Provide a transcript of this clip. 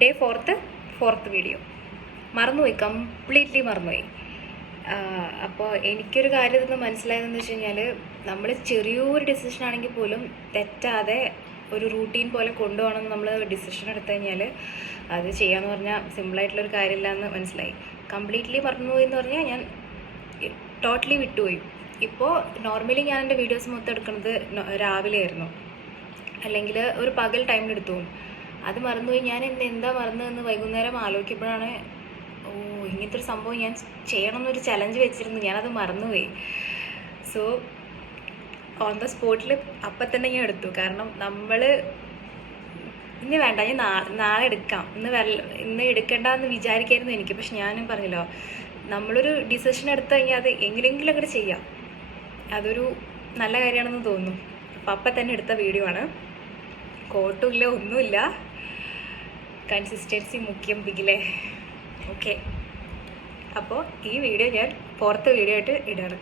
Day fourth video. മറന്നുപോയി, completely മറന്നുപോയി. അപ്പോൾ എനിക്കൊരു കാര്യം ഇതൊന്ന് മനസ്സിലായതെന്ന് വെച്ച് കഴിഞ്ഞാൽ, നമ്മൾ ചെറിയൊരു ഡിസിഷൻ ആണെങ്കിൽ പോലും തെറ്റാതെ ഒരു റൂട്ടീൻ പോലെ കൊണ്ടുപോകണം. നമ്മൾ ഡിസിഷൻ എടുത്തു കഴിഞ്ഞാൽ അത് ചെയ്യാമെന്ന് പറഞ്ഞാൽ സിമ്പിളായിട്ടുള്ളൊരു കാര്യമില്ല എന്ന് മനസ്സിലായി. കംപ്ലീറ്റ്ലി മറന്നുപോയി എന്ന് പറഞ്ഞാൽ ഞാൻ ടോട്ടലി വിട്ടുപോയി. ഇപ്പോൾ നോർമലി ഞാൻ എൻ്റെ വീഡിയോസ് മൊത്തം എടുക്കുന്നത് രാവിലെ ആയിരുന്നു, അല്ലെങ്കിൽ ഒരു പകൽ ടൈമിലെടുത്തു. അത് മറന്നുപോയി. ഞാൻ ഇന്ന് എന്താ മറന്നതെന്ന് വൈകുന്നേരം ആലോചിക്കുമ്പോഴാണ്, ഇങ്ങനത്തെ ഒരു സംഭവം ഞാൻ ചെയ്യണമെന്നൊരു ചലഞ്ച് വെച്ചിരുന്നു, ഞാനത് മറന്നുപോയി. സോ ഓൺ ദ സ്പോട്ടിൽ അപ്പം തന്നെ ഞാൻ എടുത്തു. കാരണം നമ്മൾ ഇന്ന് വേണ്ട, ഞാൻ നാളെ എടുക്കാം, ഇന്ന് എടുക്കേണ്ടെന്ന് വിചാരിക്കായിരുന്നു എനിക്ക്. പക്ഷെ ഞാനും പറഞ്ഞല്ലോ, നമ്മളൊരു ഡിസിഷൻ എടുത്തു കഴിഞ്ഞാൽ അത് എങ്ങനെയെങ്കിലും അങ്ങോട്ട് ചെയ്യാം. അതൊരു നല്ല കാര്യമാണെന്ന് തോന്നുന്നു. അപ്പം തന്നെ എടുത്ത വീഡിയോ ആണ്. കോട്ടുമില്ല, ഒന്നുമില്ല. കൺസിസ്റ്റൻസി മുഖ്യം ബിഗിലെ. ഓക്കെ, അപ്പോൾ ഈ വീഡിയോ ഞാൻ പുറത്തെ വീഡിയോ ആയിട്ട് ഇടാറ്.